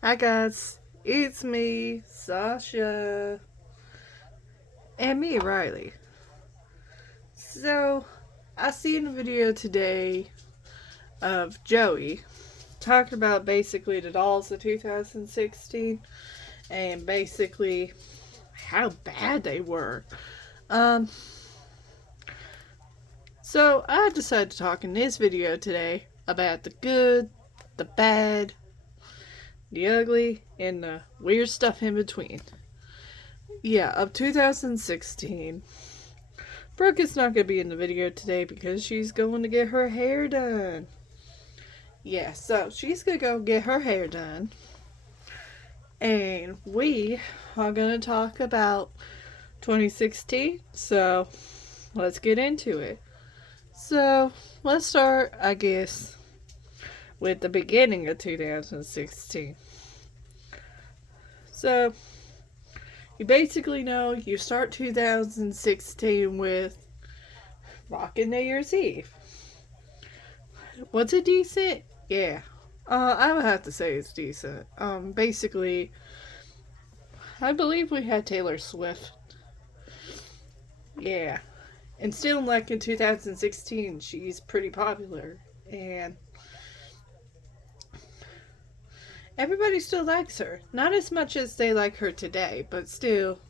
Hi guys, it's me, Sasha, and me, Riley. So, I seen a video today of Joey talking about basically the dolls of 2016 and basically how bad they were. Um, so I decided to talk in this video today about the good, the bad, the ugly, and the weird stuff in between. Yeah, of 2016. Brooke is not going to be in the video today because she's going to get her hair done. Yeah, so she's going to go get her hair done. And we are going to talk about 2016. So let's get into it. So let's start, I guess, with the beginning of 2016. So you basically know you start 2016 with Rockin' New Year's Eve. Was it decent? Yeah. I would have to say it's decent. Basically, I believe we had Taylor Swift. Yeah. And still, like in 2016, she's pretty popular. And everybody still likes her. Not as much as they like her today, but still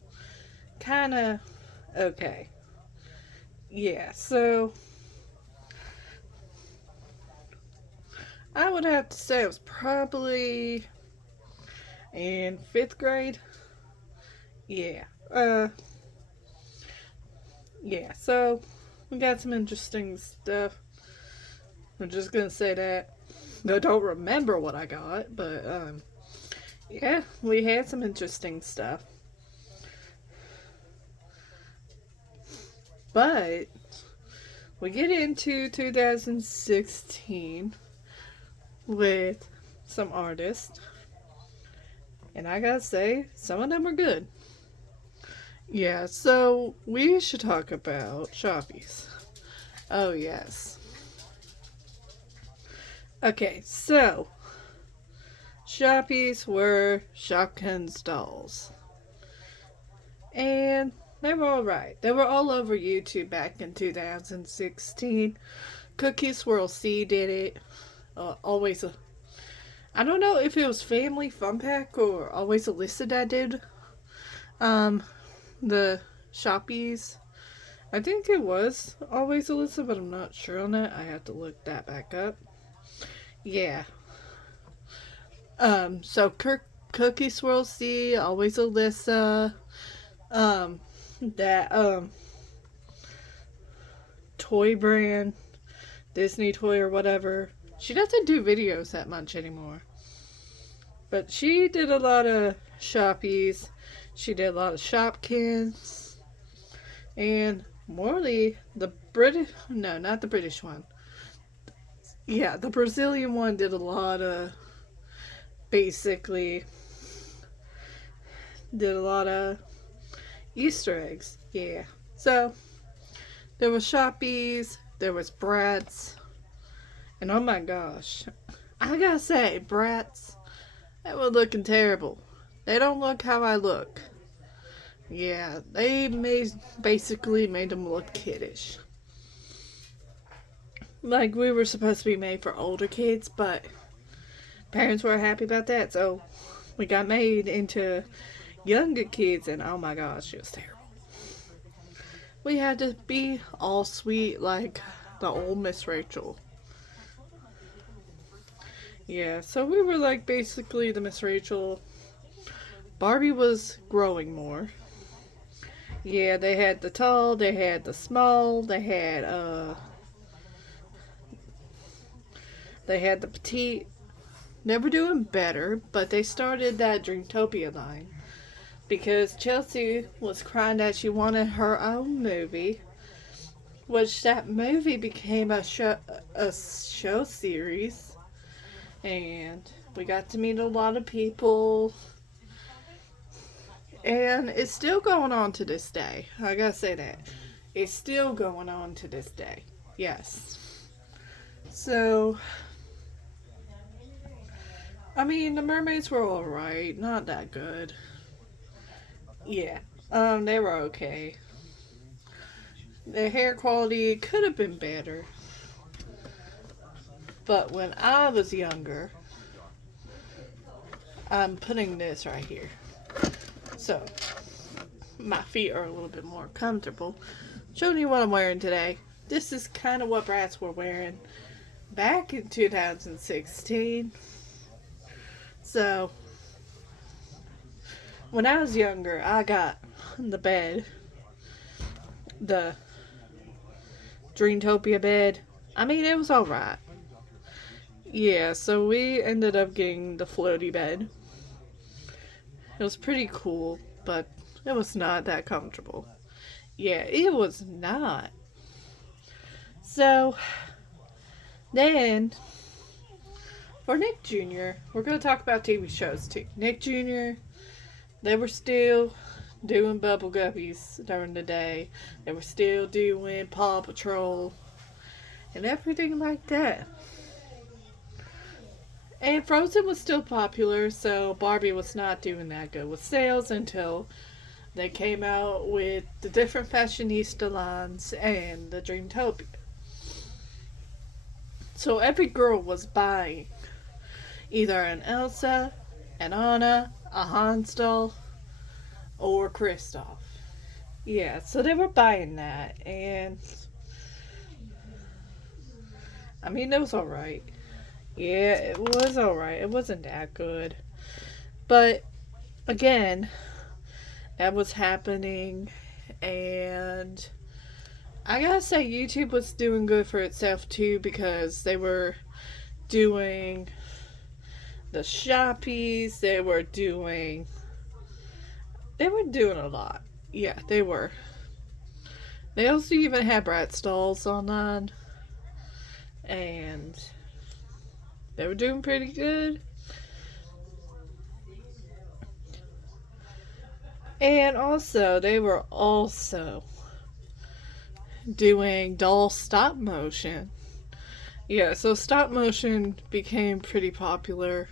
kind of okay. Yeah, so I would have to say it was probably in 5th grade. Yeah. Yeah, so we got some interesting stuff. I'm just gonna say that. I don't remember what I got, but yeah, we had some interesting stuff. But we get into 2016 with some artists, and I gotta say, some of them are good. Yeah, so we should talk about Shoppies. Oh, yes. Okay, so Shoppies were Shopkins dolls. And they were alright. They were all over YouTube back in 2016. Cookie Swirl C did it. Always a. I don't know if it was Family Fun Pack or Always Alyssa that did um, the Shoppies. I think it was Always Alyssa, but I'm not sure on that. I have to look that back up. Yeah. So Cookie Swirl C, Always Alyssa, um, that toy brand, Disney toy or whatever. She doesn't do videos that much anymore. But she did a lot of shoppies. She did a lot of Shopkins. And Morley, the British, no, not the British one. Yeah, the Brazilian one did a lot of, basically, did a lot of Easter eggs. Yeah. So, there was Shoppies, there was Bratz, and oh my gosh, I gotta say, Bratz, they were looking terrible. They don't look how I look. Yeah, they basically made them look kiddish. Like we were supposed to be made for older kids, but parents were happy about that, so we got made into younger kids, and oh my gosh, it was terrible. We had to be all sweet like the old Miss Rachel. Yeah, so we were like basically the Miss Rachel. Barbie was growing more. Yeah, they had the tall, they had the small, they had the petite. They were doing better, but they started that Dreamtopia line because Chelsea was crying that she wanted her own movie, which that movie became a show series, and we got to meet a lot of people, and it's still going on to this day. I gotta say that it's still going on to this day. Yes. So I mean, the mermaids were alright, not that good. Yeah, they were okay. The hair quality could have been better. But when I was younger, I'm putting this right here. So, my feet are a little bit more comfortable. Showing you what I'm wearing today. This is kind of what Bratz were wearing back in 2016. So, when I was younger, I got the bed, the Dreamtopia bed. I mean, it was alright. Yeah, so we ended up getting the floaty bed. It was pretty cool, but it was not that comfortable. Yeah, it was not. So, then, for Nick Jr., we're going to talk about TV shows too. Nick Jr., they were still doing Bubble Guppies during the day. They were still doing Paw Patrol and everything like that. And Frozen was still popular, so Barbie was not doing that good with sales until they came out with the different fashionista lines and the Dreamtopia. So every girl was buying either an Elsa, an Anna, a Hansel, or Kristoff. Yeah, so they were buying that, and I mean, it was alright. Yeah, it was alright. It wasn't that good. But, again, that was happening, and I gotta say, YouTube was doing good for itself too, because they were doing the shoppies, they were doing a lot. Yeah, they were. They also even had Bratz dolls online, and they were doing pretty good. And also, they were also doing doll stop motion. Yeah, so stop motion became pretty popular.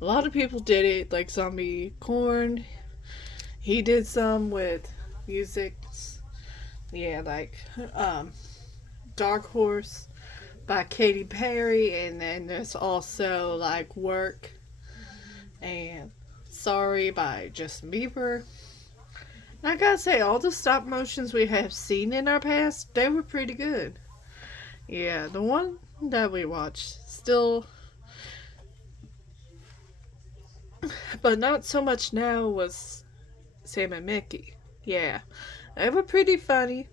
A lot of people did it, like Zombie Corn. He did some with music. Yeah, like Dark Horse by Katy Perry, and then there's also like Work and Sorry by Justin Bieber. And I gotta say, all the stop motions we have seen in our past, they were pretty good. Yeah, the one that we watched still, but not so much now, was Sam and Mickey. Yeah, they were pretty funny.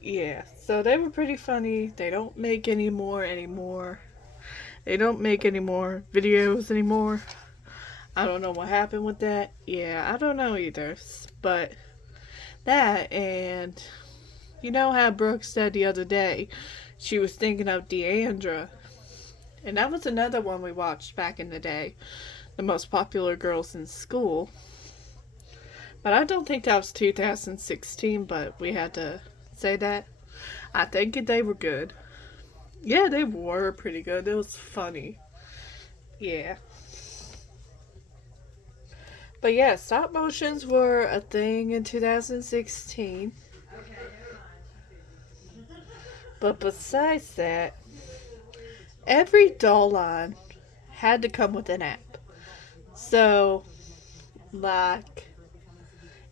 Yeah, so they were pretty funny. They don't make any more anymore. They don't make any more videos anymore. I don't know what happened with that. Yeah, I don't know either. But that, and you know how Brooke said the other day she was thinking of Deandra. And that was another one we watched back in the day. The most popular girls in school. But I don't think that was 2016, but we had to say that. I think they were good. Yeah, they were pretty good. It was funny. Yeah. But yeah, stop motions were a thing in 2016. But besides that, every doll line had to come with an app. So, like,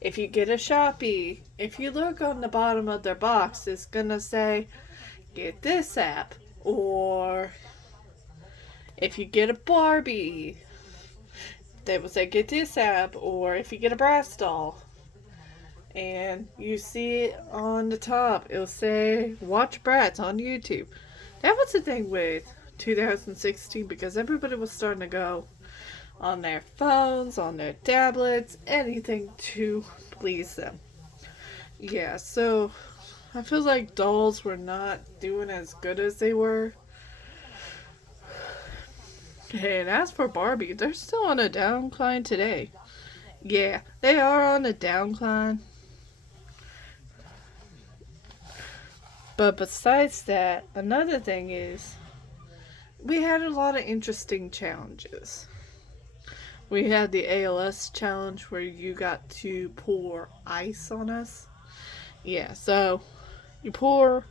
if you get a Shopee, if you look on the bottom of their box, it's gonna say, get this app. Or, if you get a Barbie, they will say, get this app. Or, if you get a Bratz doll, and you see it on the top, it'll say, watch Bratz on YouTube. That was the thing with 2016, because everybody was starting to go on their phones, on their tablets, anything to please them. Yeah, so I feel like dolls were not doing as good as they were. And as for Barbie, they're still on a downcline today. Yeah, they are on a downcline. But besides that, another thing is we had a lot of interesting challenges. We had the ALS challenge where you got to pour ice on us. Yeah, so you pour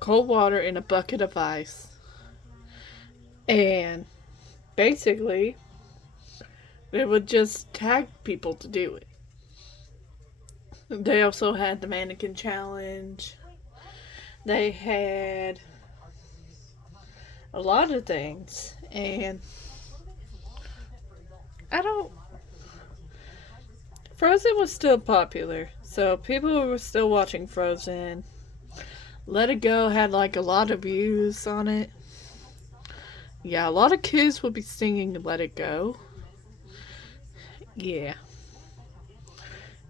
cold water in a bucket of ice, and basically, it would just tag people to do it. They also had the mannequin challenge. They had a lot of things, and I don't. Frozen was still popular, so people were still watching Frozen. Let It Go had like a lot of views on it. Yeah, a lot of kids would be singing Let It Go. Yeah.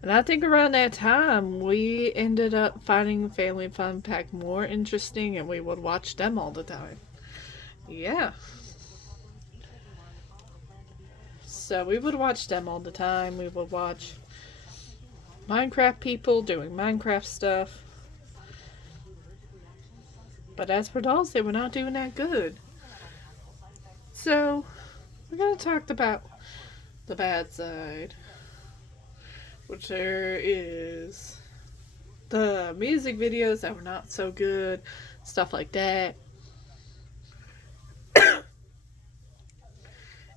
And I think around that time, we ended up finding Family Fun Pack more interesting, and we would watch them all the time. Yeah. So we would watch them all the time. We would watch Minecraft people doing Minecraft stuff. But as for dolls, they were not doing that good. So, we're going to talk about the bad side. Which there is the music videos that were not so good. Stuff like that.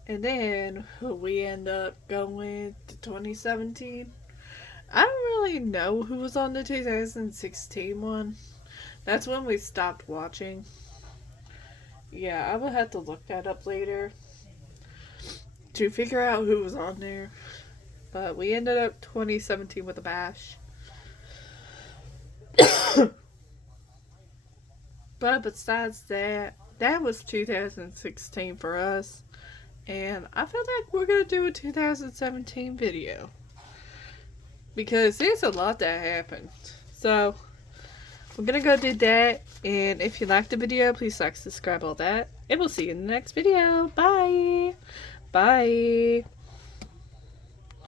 And then we end up going to 2017. I don't really know who was on the 2016 one. That's when we stopped watching. Yeah, I will have to look that up later to figure out who was on there. But we ended up 2017 with a bash. But besides that, that was 2016 for us. And I feel like we're going to do a 2017 video. Because there's a lot that happened. So, we're going to go do that. And if you liked the video, please like, subscribe, all that. And we'll see you in the next video. Bye. Bye.